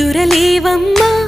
నిదురలేవమ్మా